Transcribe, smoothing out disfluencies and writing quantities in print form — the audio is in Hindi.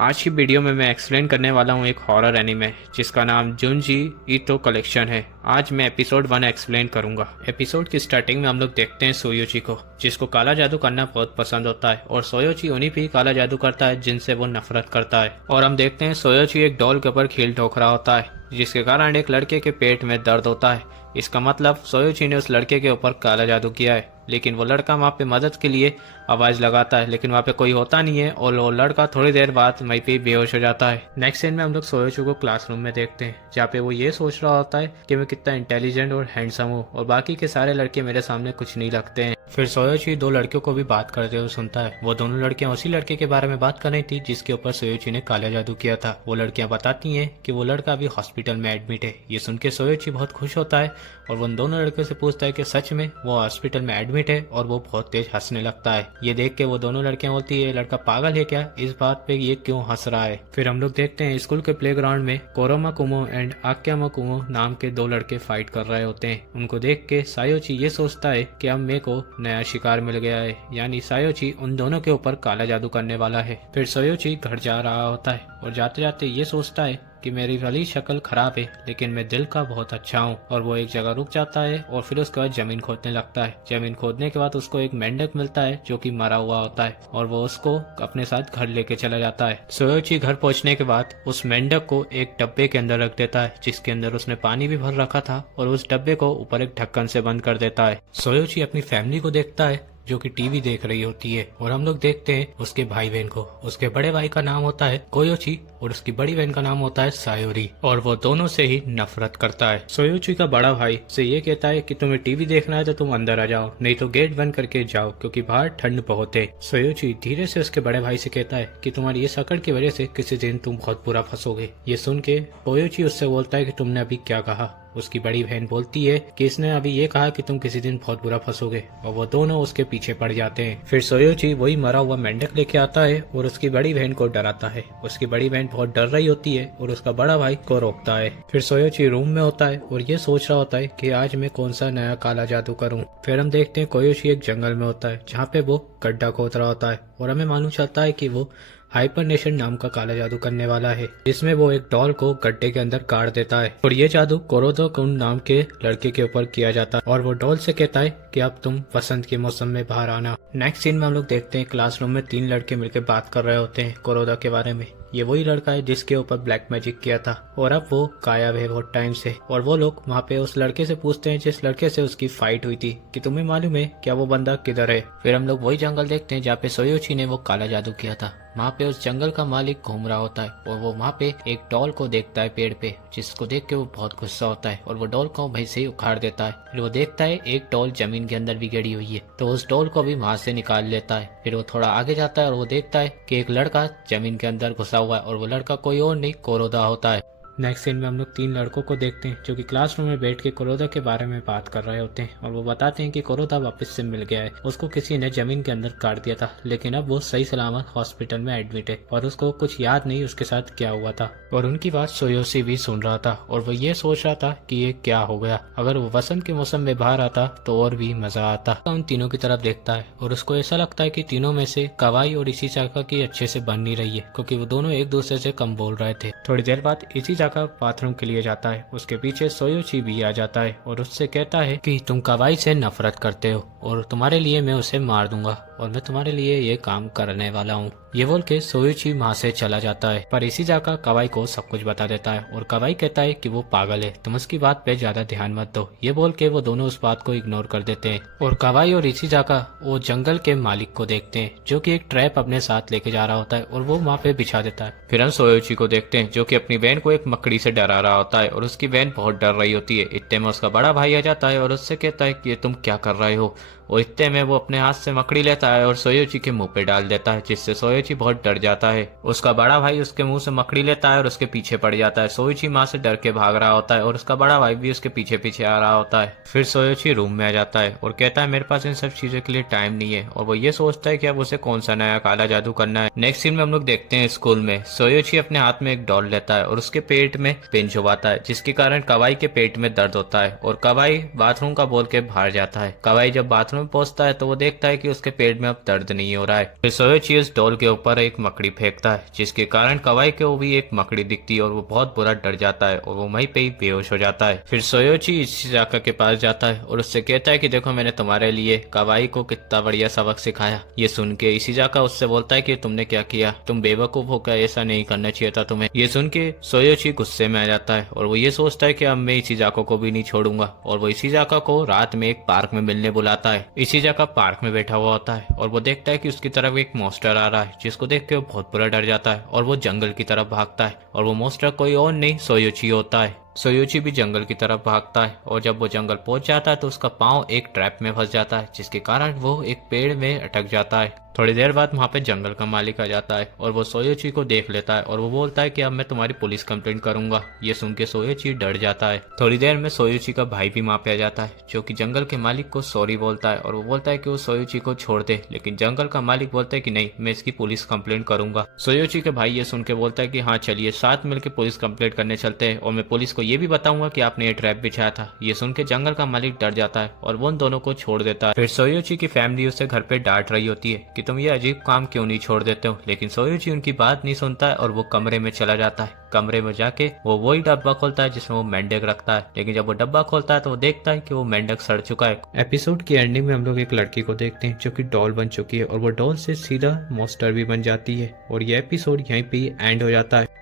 आज की वीडियो में मैं एक्सप्लेन करने वाला हूँ एक हॉरर एनिमे जिसका नाम जुंजी ईतो कलेक्शन है। आज मैं एपिसोड 1 एक्सप्लेन करूंगा। एपिसोड की स्टार्टिंग में हम लोग देखते हैं सोयोची को, जिसको काला जादू करना बहुत पसंद होता है और सोयोची उन्हीं पे काला जादू करता है जिनसे वो नफरत करता है। और हम देखते हैं सोयोची एक डॉल के ऊपर कील ठोक रहा होता है, जिसके कारण एक लड़के के पेट में दर्द होता है। इसका मतलब सोयोची ने उस लड़के के ऊपर काला जादू किया है। लेकिन वो लड़का वहाँ पे मदद के लिए आवाज लगाता है, लेकिन वहाँ पे कोई होता नहीं है और वो लड़का थोड़ी देर बाद वहीं पे बेहोश हो जाता है। नेक्स्ट सीन में हम लोग सोयोची को क्लासरूम में देखते हैं, जहाँ पे वो ये सोच रहा होता है कि मैं कितना इंटेलिजेंट और हैंडसम हूँ और बाकी के सारे लड़के मेरे सामने कुछ नहीं लगते हैं। फिर सोयोची दो लड़कियों को भी बात करते हुए सुनता है। वो दोनों लड़कियां उसी लड़के के बारे में बात कर रही थी जिसके ऊपर सोयोची ने काला जादू किया था। वो लड़कियां बताती हैं कि वो लड़का अभी हॉस्पिटल में एडमिट है। ये सुन के सोयोची बहुत खुश होता है और वो उन दोनों लड़कियों से पूछता है कि सच में वो हॉस्पिटल में एडमिट है, और वो बहुत तेज हंसने लगता है। ये देख के वो दोनों लड़कियां बोलती है लड़का पागल है क्या, इस बात पे ये क्यों हंस रहा है। फिर हम लोग देखते हैं स्कूल के प्लेग्राउंड में कोरोमा कुमो एंड आक्यामा कुमो नाम के दो लड़के फाइट कर रहे होते हैं। उनको देख के सायोची ये सोचता है कि अब मेरे को नया शिकार मिल गया है, यानी सायोची उन दोनों के ऊपर काला जादू करने वाला है। फिर सायोची घर जा रहा होता है और जाते जाते ये सोचता है कि मेरी भली शक्ल खराब है लेकिन मैं दिल का बहुत अच्छा हूँ। और वो एक जगह रुक जाता है और फिर उसके बाद जमीन खोदने लगता है। जमीन खोदने के बाद उसको एक मेंढक मिलता है जो कि मरा हुआ होता है और वो उसको अपने साथ घर लेके चला जाता है। सोयोची घर पहुंचने के बाद उस मेंढक को एक डब्बे के अंदर रख देता है, जिसके अंदर उसने पानी भी भर रखा था, और उस डब्बे को ऊपर एक ढक्कन से बंद कर देता है। सोयोची अपनी फैमिली को देखता है जो कि टीवी देख रही होती है, और हम लोग देखते हैं उसके भाई बहन को। उसके बड़े भाई का नाम होता है कोयोची और उसकी बड़ी बहन का नाम होता है सायोरी, और वो दोनों से ही नफरत करता है। सोयोची का बड़ा भाई से ये कहता है कि तुम्हें टीवी देखना है तो तुम अंदर आ जाओ, नहीं तो गेट बंद करके जाओ क्योंकि बाहर ठंड बहुत है। सोयोची धीरे से उसके बड़े भाई से कहता है कि तुम्हारी ये शकल की वजह से किसी दिन तुम बहुत बुरा फंसोगे। ये सुन के कोयोची उससे बोलता है कि तुमने अभी क्या कहा। उसकी बड़ी बहन बोलती है कि इसने अभी ये कहा कि तुम किसी दिन बहुत बुरा फंसोगे, और वो दोनों उसके पीछे पड़ जाते हैं। फिर सोयोची वही मरा हुआ मेंढक लेके आता है और उसकी बड़ी बहन को डराता है। उसकी बड़ी बहन बहुत डर रही होती है और उसका बड़ा भाई को रोकता है। फिर सोयोची रूम में होता है और ये सोच रहा होता है कि आज मैं कौन सा नया काला जादू करूं। फिर हम देखते हैं कोयोची एक जंगल में होता है जहाँ पे वो गड्ढा खोद रहा होता है, और हमें मालूम चलता है कि वो हाइपरनेशन नाम का काला जादू करने वाला है, जिसमें वो एक डॉल को गड्ढे के अंदर गाड़ देता है, और ये जादू कोरोदो कुन नाम के लड़के के ऊपर किया जाता है। और वो डॉल से कहता है कि अब तुम वसंत के मौसम में बाहर आना। नेक्स्ट सीन में हम लोग देखते हैं क्लासरूम में 3 लड़के मिलकर बात कर रहे होते हैं कोरोदा के बारे में। ये वही लड़का है जिसके ऊपर ब्लैक मैजिक किया था, और अब वो गायब है बहुत टाइम से। और वो लोग वहाँ पे उस लड़के से पूछते हैं जिस लड़के से उसकी फाइट हुई थी कि तुम्हें मालूम है क्या वो बंदा किधर है। फिर हम लोग वही जंगल देखते हैं जहाँ पे सोयोची ने वो काला जादू किया था। वहाँ पे उस जंगल का मालिक घूम रहा होता है और वो वहाँ पे एक डॉल को देखता है पेड़ पे, जिसको देख के वो बहुत गुस्सा होता है और वो डॉल को वहीं से उखाड़ देता है। फिर वो देखता है एक डॉल जमीन के अंदर भी गिरी हुई है, तो उस डॉल को भी वहाँ से निकाल लेता है। फिर वो थोड़ा आगे जाता है और वो देखता है कि एक लड़का जमीन के अंदर घुसा हुआ है, और वो लड़का कोई और नहीं कोरोदा होता है। नेक्स्ट सीन में हम लोग 3 लड़कों को देखते हैं जो कि क्लासरूम में बैठ के कोरोदा के बारे में बात कर रहे होते हैं, और वो बताते हैं कि कोरोदा वापस से मिल गया है। उसको किसी ने जमीन के अंदर काट दिया था, लेकिन अब वो सही सलामत हॉस्पिटल में एडमिट है और उसको कुछ याद नहीं उसके साथ क्या हुआ था। और उनकी बात सोयोशी भी सुन रहा था और वो ये सोच रहा था कि ये क्या हो गया। अगर वो वसंत के मौसम में बाहर आता तो और भी मजा आता। उन तीनों की तरफ देखता है और उसको ऐसा लगता है कि तीनों में से कवाई और इसी चाका की अच्छे से बन नहीं रही है, क्योंकि वो दोनों एक दूसरे से कम बोल रहे थे। थोड़ी देर बाद इसी का बाथरूम के लिए जाता है। उसके पीछे सोयोची भी आ जाता है और उससे कहता है कि तुम कवाई से नफरत करते हो और तुम्हारे लिए मैं उसे मार दूंगा, और मैं तुम्हारे लिए ये काम करने वाला हूँ। ये बोल के सोयोची वहाँ से चला जाता है, पर इसी जाका कवाई को सब कुछ बता देता है और कवाई कहता है कि वो पागल है, तुम उसकी बात पे ज्यादा ध्यान मत दो। ये बोल के वो दोनों उस बात को इग्नोर कर देते हैं, और कवाई और इसी जाका वो जंगल के मालिक को देखते हैं जो कि एक ट्रैप अपने साथ लेके जा रहा होता है और वो वहाँ पे बिछा देता है। फिर हम सोयोची को देखते हैं जो कि अपनी बहन को एक मकड़ी से डरा रहा होता है, और उसकी बहन बहुत डर रही होती है। इतने में उसका बड़ा भाई आ जाता है और उससे कहता है कि तुम क्या कर रहे हो, और इतने में वो अपने हाथ से मकड़ी लेता है और सोयोची के मुंह पे डाल देता है, जिससे सोयोची बहुत डर जाता है। उसका बड़ा भाई उसके मुंह से मकड़ी लेता है और उसके पीछे पड़ जाता है। सोयोची माँ से डर के भाग रहा होता है और उसका बड़ा भाई भी उसके पीछे पीछे आ रहा होता है। फिर सोयोची रूम में आ जाता है और कहता है मेरे पास इन सब चीजों के लिए टाइम नहीं है, और वो ये सोचता है कि अब उसे कौन सा नया काला जादू करना है। नेक्स्ट सीन में हम लोग देखते हैं स्कूल में सोयोची अपने हाथ में एक डॉल लेता है और उसके पेट में पिन चुभाता है, जिसके कारण कवाई के पेट में दर्द होता है और कवाई बाथरूम का बोल के बाहर जाता है। कवाई जब बाथरूम में पहुंचता है तो वो देखता है कि उसके पेट में अब दर्द नहीं हो रहा है। फिर सोयोची उस डॉल के ऊपर एक मकड़ी फेंकता है, जिसके कारण कवाई को भी एक मकड़ी दिखती है और वो बहुत बुरा डर जाता है और वो वहीं पे ही बेहोश हो जाता है। फिर सोयोची इशिजाका के पास जाता है और उससे कहता है कि देखो मैंने तुम्हारे लिए कवाई को कितना बढ़िया सबक सिखाया। ये सुन के इशिजाका उससे बोलता है कि तुमने क्या किया, तुम बेवकूफ हो गए, ऐसा नहीं करना चाहिए था तुम्हें। ये सुन के सोयोची गुस्से में आ जाता है और वो ये सोचता है कि अब मैं इशिजाका को भी नहीं छोड़ूंगा और वो इशिजाका को रात में एक पार्क में मिलने बुलाता है। इशिजाका पार्क में बैठा हुआ होता है और वो देखता है कि उसकी तरफ एक मॉन्स्टर आ रहा है, जिसको देख के वो बहुत बुरा डर जाता है और वो जंगल की तरफ भागता है और वो मॉन्स्टर कोई और नहीं सोयोची होता है। सोयोची भी जंगल की तरफ भागता है और जब वो जंगल पहुंच जाता है तो उसका पाँव एक ट्रैप में फंस जाता है, जिसके कारण वो एक पेड़ में अटक जाता है। थोड़ी देर बाद वहाँ पे जंगल का मालिक आ जाता है और वो सोयोची को देख लेता है और वो बोलता है कि अब मैं तुम्हारी पुलिस कंप्लेंट करूंगा। ये सुन के सोयोची डर जाता है। थोड़ी देर में सोयोची का भाई भी वहाँ पे आ जाता है, जो कि जंगल के मालिक को सॉरी बोलता है और वो बोलता है कि वो सोयोची को छोड़ दे, लेकिन जंगल का मालिक बोलता है कि नहीं, मैं इसकी पुलिस कंप्लेंट करूंगा। सोयोची के भाई ये सुन के बोलता है कि हाँ चलिए साथ मिलकर पुलिस कंप्लेंट करने चलते हैं और मैं पुलिस को ये भी बताऊंगा कि आपने ये ट्रैप बिछाया था। ये सुन के जंगल का मालिक डर जाता है और वो उन दोनों को छोड़ देता है। फिर सोयोची की फैमिली उसे घर पे डांट रही होती है कि तुम ये अजीब काम क्यों नहीं छोड़ देते हो, लेकिन सोयोची उनकी बात नहीं सुनता है और वो कमरे में चला जाता है। कमरे में जाके वो वही डब्बा खोलता है जिसमें वो मेंढक रखता है, लेकिन जब वो डब्बा खोलता है तो वो देखता है कि वो मेंढक सड़ चुका है। एपिसोड की एंडिंग में हम लोग एक लड़की को देखते हैं जो कि डॉल बन चुकी है और वो डॉल से सीधा मॉन्स्टर भी बन जाती है और ये एपिसोड यहीं पे एंड हो जाता है।